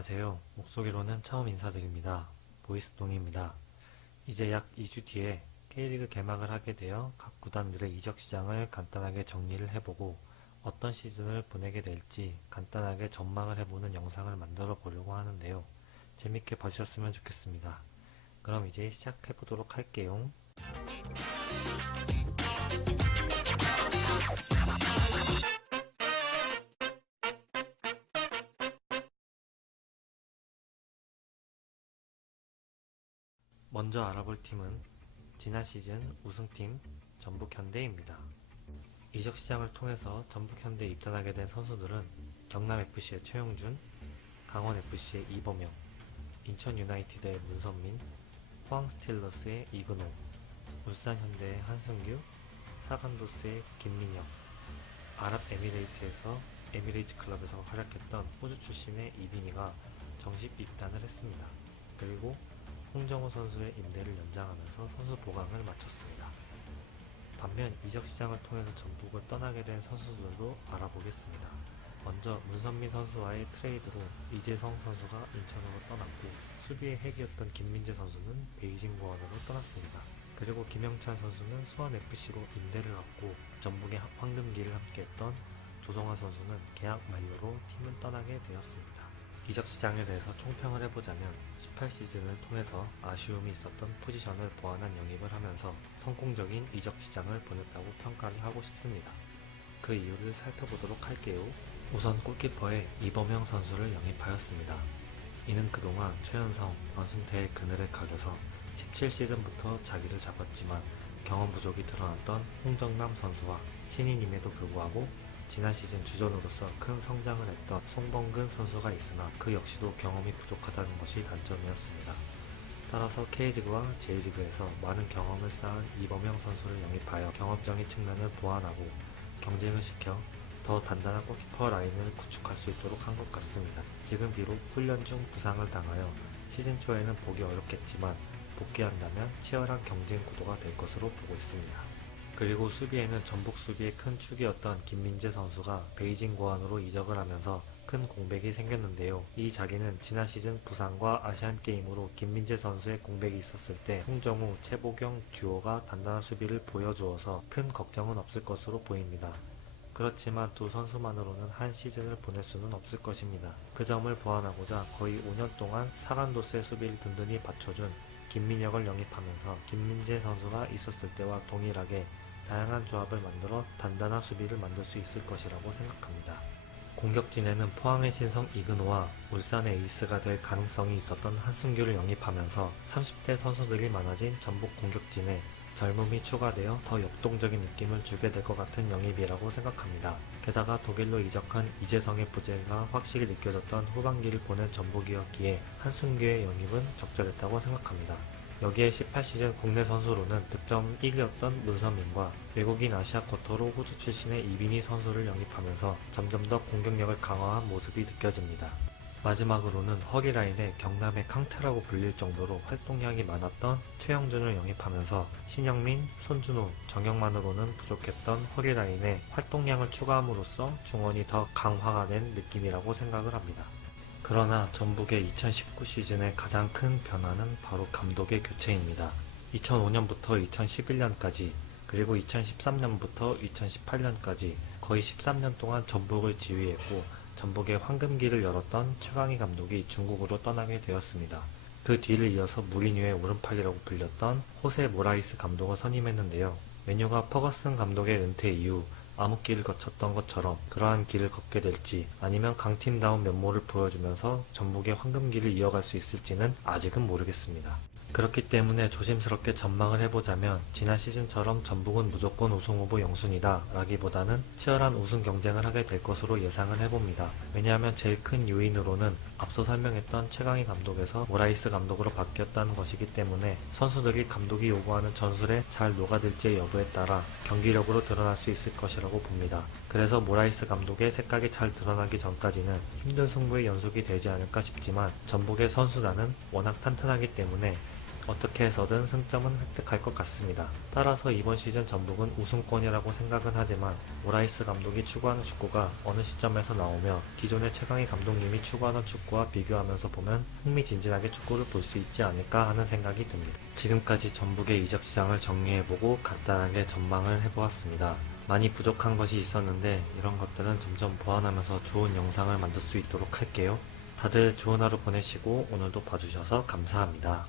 안녕하세요. 목소리로는 처음 인사드립니다. 보이스동입니다. 이제 약 2주 뒤에 K리그 개막을 하게 되어 각 구단들의 이적 시장을 간단하게 정리를 해보고 어떤 시즌을 보내게 될지 간단하게 전망을 해보는 영상을 만들어 보려고 하는데요. 재밌게 봐주셨으면 좋겠습니다. 그럼 이제 시작해보도록 할게요. 먼저 알아볼 팀은 지난 시즌 우승팀 전북현대입니다. 이적 시장을 통해서 전북현대에 입단하게 된 선수들은 경남FC의 최용준, 강원FC의 이범영, 인천유나이티드의 문선민, 포항스틸러스의 이근호, 울산현대의 한승규, 사간도스의 김민혁, 아랍에미레이트에서 에미레이트 클럽에서 활약했던 호주 출신의 이빈이가 정식 입단을 했습니다. 그리고 홍정호 선수의 임대를 연장하면서 선수 보강을 마쳤습니다. 반면 이적 시장을 통해서 전북을 떠나게 된 선수들도 알아보겠습니다. 먼저 문선민 선수와의 트레이드로 이재성 선수가 인천으로 떠났고 수비의 핵이었던 김민재 선수는 베이징 고원으로 떠났습니다. 그리고 김영찬 선수는 수원FC로 임대를 갔고 전북의 황금기를 함께했던 조성화 선수는 계약 만료로 팀을 떠나게 되었습니다. 이적 시장에 대해서 총평을 해보자면 18시즌을 통해서 아쉬움이 있었던 포지션을 보완한 영입을 하면서 성공적인 이적 시장을 보냈다고 평가를 하고 싶습니다. 그 이유를 살펴보도록 할게요. 우선 골키퍼에 이범영 선수를 영입하였습니다. 이는 그동안 최연성, 원순태의 그늘에 가려서 17시즌부터 자리를 잡았지만 경험 부족이 드러났던 홍정남 선수와 신인임에도 불구하고 지난 시즌 주전으로서 큰 성장을 했던 송범근 선수가 있으나 그 역시도 경험이 부족하다는 것이 단점이었습니다. 따라서 K리그와 J리그에서 많은 경험을 쌓은 이범영 선수를 영입하여 경험적인 측면을 보완하고 경쟁을 시켜 더 단단한 골키퍼 라인을 구축할 수 있도록 한 것 같습니다. 지금 비록 훈련 중 부상을 당하여 시즌 초에는 보기 어렵겠지만 복귀한다면 치열한 경쟁 구도가 될 것으로 보고 있습니다. 그리고 수비에는 전북 수비의 큰 축이었던 김민재 선수가 베이징 고안으로 이적을 하면서 큰 공백이 생겼는데요. 이 자리는 지난 시즌 부상과 아시안게임으로 김민재 선수의 공백이 있었을 때 홍정우, 최보경 듀오가 단단한 수비를 보여주어서 큰 걱정은 없을 것으로 보입니다. 그렇지만 두 선수만으로는 한 시즌을 보낼 수는 없을 것입니다. 그 점을 보완하고자 거의 5년 동안 사간도스의 수비를 든든히 받쳐준 김민혁을 영입하면서 김민재 선수가 있었을 때와 동일하게 다양한 조합을 만들어 단단한 수비를 만들 수 있을 것이라고 생각합니다. 공격진에는 포항의 신성 이근호와 울산의 에이스가 될 가능성이 있었던 한승규를 영입하면서 30대 선수들이 많아진 전북 공격진에 젊음이 추가되어 더 역동적인 느낌을 주게 될 것 같은 영입이라고 생각합니다. 게다가 독일로 이적한 이재성의 부재가 확실히 느껴졌던 후반기를 보낸 전북이었기에 한승규의 영입은 적절했다고 생각합니다. 여기에 18시즌 국내 선수로는 득점 1위였던 문선민과 외국인 아시아 쿼터로 호주 출신의 이빈희 선수를 영입하면서 점점 더 공격력을 강화한 모습이 느껴집니다. 마지막으로는 허리라인에 경남의 캉테라고 불릴 정도로 활동량이 많았던 최영준을 영입하면서 신영민, 손준호, 정영만으로는 부족했던 허리라인에 활동량을 추가함으로써 중원이 더 강화가 된 느낌이라고 생각을 합니다. 그러나 전북의 2019 시즌의 가장 큰 변화는 바로 감독의 교체입니다. 2005년부터 2011년까지 그리고 2013년부터 2018년까지 거의 13년 동안 전북을 지휘했고 전북의 황금기를 열었던 최강희 감독이 중국으로 떠나게 되었습니다. 그 뒤를 이어서 무리뉴의 오른팔이라고 불렸던 호세 모라이스 감독을 선임했는데요. 메뉴가 퍼거슨 감독의 은퇴 이후 암흑기를 거쳤던 것처럼 그러한 길을 걷게 될지 아니면 강팀다운 면모를 보여주면서 전북의 황금기를 이어갈 수 있을지는 아직은 모르겠습니다. 그렇기 때문에 조심스럽게 전망을 해보자면 지난 시즌처럼 전북은 무조건 우승후보 영순이다 라기보다는 치열한 우승 경쟁을 하게 될 것으로 예상을 해봅니다. 왜냐하면 제일 큰 요인으로는 앞서 설명했던 최강희 감독에서 모라이스 감독으로 바뀌었다는 것이기 때문에 선수들이 감독이 요구하는 전술에 잘 녹아들지의 여부에 따라 경기력으로 드러날 수 있을 것이라고 봅니다. 그래서 모라이스 감독의 색깔이 잘 드러나기 전까지는 힘든 승부의 연속이 되지 않을까 싶지만 전북의 선수단은 워낙 탄탄하기 때문에 어떻게 해서든 승점은 획득할 것 같습니다. 따라서 이번 시즌 전북은 우승권이라고 생각은 하지만 모라이스 감독이 추구하는 축구가 어느 시점에서 나오며 기존의 최강희 감독님이 추구하는 축구와 비교하면서 보면 흥미진진하게 축구를 볼 수 있지 않을까 하는 생각이 듭니다. 지금까지 전북의 이적 시장을 정리해보고 간단하게 전망을 해보았습니다. 많이 부족한 것이 있었는데 이런 것들은 점점 보완하면서 좋은 영상을 만들 수 있도록 할게요. 다들 좋은 하루 보내시고 오늘도 봐주셔서 감사합니다.